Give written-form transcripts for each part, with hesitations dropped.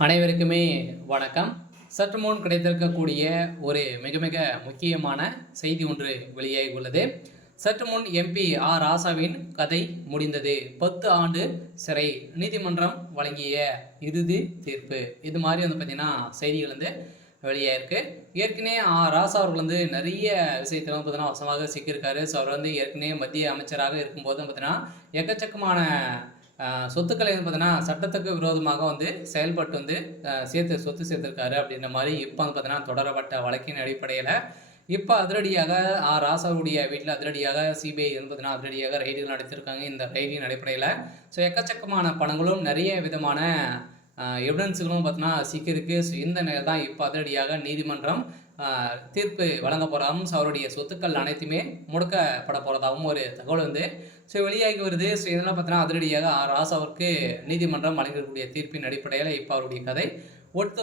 அனைவருக்குமே வணக்கம். சற்று முன் கிடைத்திருக்கக்கூடிய ஒரு மிக மிக முக்கியமான செய்தி ஒன்று வெளியாகி உள்ளது. சற்று முன் எம்பி ஆர் ராசாவின் கதை முடிந்தது, 10 ஆண்டு சிறை, நீதிமன்றம் வழங்கிய இறுதி தீர்ப்பு. இது மாதிரி பார்த்தீங்கன்னா செய்திகள் வெளியாயிருக்கு. ஏற்கனவே ராசா அவர்கள் நிறைய விஷயத்தில் பார்த்தீங்கன்னா வசமாக சிக்கியிருக்காரு. ஸோ அவர் ஏற்கனவே மத்திய அமைச்சராக இருக்கும்போது பார்த்தீங்கன்னா எக்கச்சக்கமான சொத்துக்களை பார்த்தீங்கன்னா சட்டத்துக்கு விரோதமாக செயல்பட்டு சொத்து சேர்த்துருக்காரு அப்படின்ற மாதிரி இப்போ பார்த்தீங்கன்னா தொடரப்பட்ட வழக்கின் அடிப்படையில் இப்போ அதிரடியாக ராசாவுடைய வீட்டில் அதிரடியாக சிபிஐ பார்த்தீங்கன்னா அதிரடியாக ரைடுகள் நடத்தியிருக்காங்க. இந்த ரைடின் அடிப்படையில் ஸோ எக்கச்சக்கமான பணங்களும் நிறைய விதமான எவிடன்ஸுகளும் பார்த்தீங்கன்னா சிக்கிருக்கு. ஸோ இந்த நிலை தான் இப்போ அதிரடியாக நீதிமன்றம் தீர்ப்பு வழங்க போகிறதாகவும் ஸோ அவருடைய சொத்துக்கள் அனைத்துமே முடக்கப்பட போகிறதாகவும் ஒரு தகவல் ஸோ வெளியாகி வருது. ஸோ இதெல்லாம் பார்த்தீங்கன்னா அதிரடியாக ராசாவிற்கு நீதிமன்றம் வழங்கக்கூடிய தீர்ப்பின் அடிப்படையில் இப்போ அவருடைய கதை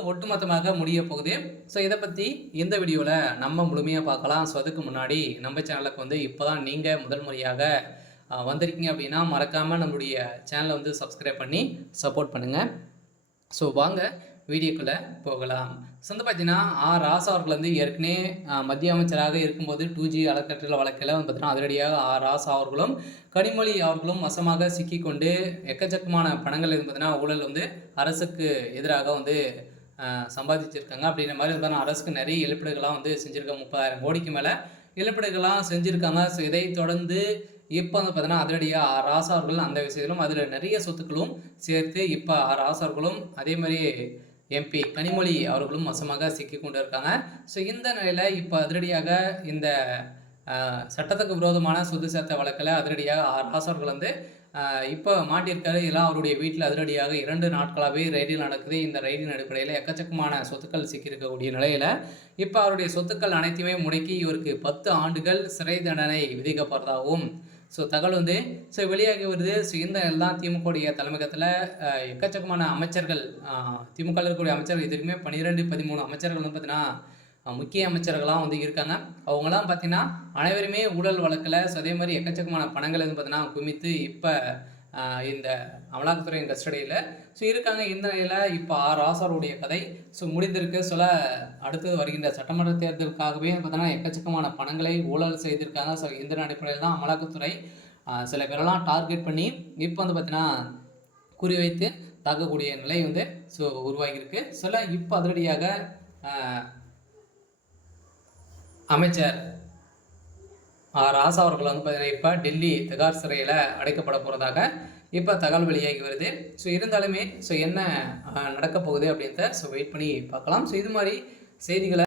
ஒட்டுமொத்தமாக முடிய போகுது. ஸோ இதை பற்றி இந்த வீடியோவில் நம்ம முழுமையாக பார்க்கலாம். ஸோ அதுக்கு முன்னாடி நம்ம சேனலுக்கு இப்போ தான் நீங்கள் முதல் முறையாக வந்திருக்கீங்க அப்படின்னா மறக்காமல் நம்மளுடைய சேனலை சப்ஸ்கிரைப் பண்ணி சப்போர்ட் பண்ணுங்கள். ஸோ வாங்க வீடியோக்குள்ளே போகலாம். ஸோ பார்த்தீங்கன்னா ராசா அவர்கள் ஏற்கனவே மத்திய அமைச்சராக இருக்கும்போது 2G அறக்கட்டளை வழக்கில் பார்த்தீங்கன்னா அதிரடியாக ராசா அவர்களும் கனிமொழி அவர்களும் வசமாக சிக்கிக்கொண்டு எக்கச்சக்கமான பணங்கள் பார்த்தீங்கன்னா ஊழல் அரசுக்கு எதிராக சம்பாதிச்சிருக்காங்க. அப்படின்ற மாதிரி பார்த்தீங்கன்னா அரசுக்கு நிறைய இழப்பீடுகள்லாம் செஞ்சுருக்காங்க. 30,000 கோடிக்கு மேலே இழப்பீடுகள்லாம் செஞ்சுருக்காங்க. ஸோ இதை தொடர்ந்து இப்போ பார்த்தீங்கன்னா அதிரடியாக ராசா அவர்கள் அந்த விஷயத்திலும் அதில் நிறைய சொத்துக்களும் சேர்த்து இப்போ ராசா அவர்களும் அதே மாதிரி எம்பி கனிமொழி அவர்களும் வசமாக சிக்கி கொண்டு இருக்காங்க. ஸோ இந்த நிலையில் இப்போ அதிரடியாக இந்த சட்டத்துக்கு விரோதமான சொத்து சேர்த்த வழக்கில் அதிரடியாக ராசா அவர்கள் இப்போ மாட்டியிருக்காரு. இதெல்லாம் அவருடைய வீட்டில் அதிரடியாக 2 நாட்களாகவே ரைடில் நடக்குது. இந்த ரைடின் அடிப்படையில் எக்கச்சக்கமான சொத்துக்கள் சிக்கியிருக்கக்கூடிய நிலையில் இப்போ அவருடைய சொத்துக்கள் அனைத்தையுமே முடக்கி இவருக்கு 10 ஆண்டுகள் சிறை தண்டனை விதிக்கப்படுறதாகவும் ஸோ தகவல் ஸோ வெளியாகி வருது. ஸோ இந்த எல்லாம் திமுகவுடைய தலைமையகத்தில் எக்கச்சக்கமான அமைச்சர்கள், திமுக இருக்கக்கூடிய அமைச்சர்கள் இதுக்குமே 12-13 அமைச்சர்கள் பார்த்தீங்கன்னா முக்கிய அமைச்சர்கள்லாம் இருக்காங்க. அவங்களாம் பார்த்தீங்கன்னா அனைவருமே ஊழல் வழக்கில் ஸோ அதே மாதிரி எக்கச்சக்கமான பணங்கள் பார்த்தீங்கன்னா குமித்து இப்போ இந்த அமலாக்கத்துறையின் கஸ்டடியில் ஸோ இருக்காங்க. இந்த நிலையில் இப்போ ராசாவுடைய கதை ஸோ முடிந்திருக்கு. சொல்ல அடுத்தது வருகின்ற சட்டமன்ற தேர்தலுக்காகவே பார்த்தீங்கன்னா எக்கச்சக்கமான பணங்களை ஊழல் செய்திருக்காங்க. ஸோ இந்த அடிப்படையில் தான் அமலாக்கத்துறை சில பேரெல்லாம் டார்கெட் பண்ணி இப்போ பார்த்தீங்கன்னா குறிவைத்து தாக்கக்கூடிய நிலை ஸோ உருவாகியிருக்கு. சொல்ல இப்போ அதிரடியாக அமைச்சர் ராசா அவர்கள் பார்த்தீங்கன்னா இப்போ டெல்லி திகார் சிறையில் அடைக்கப்பட போகிறதாக இப்போ தகவல் வெளியாகி வருது. ஸோ இருந்தாலுமே ஸோ என்ன நடக்க போகுது அப்படின்றத ஸோ வெயிட் பண்ணி பார்க்கலாம். ஸோ இது மாதிரி செய்திகளை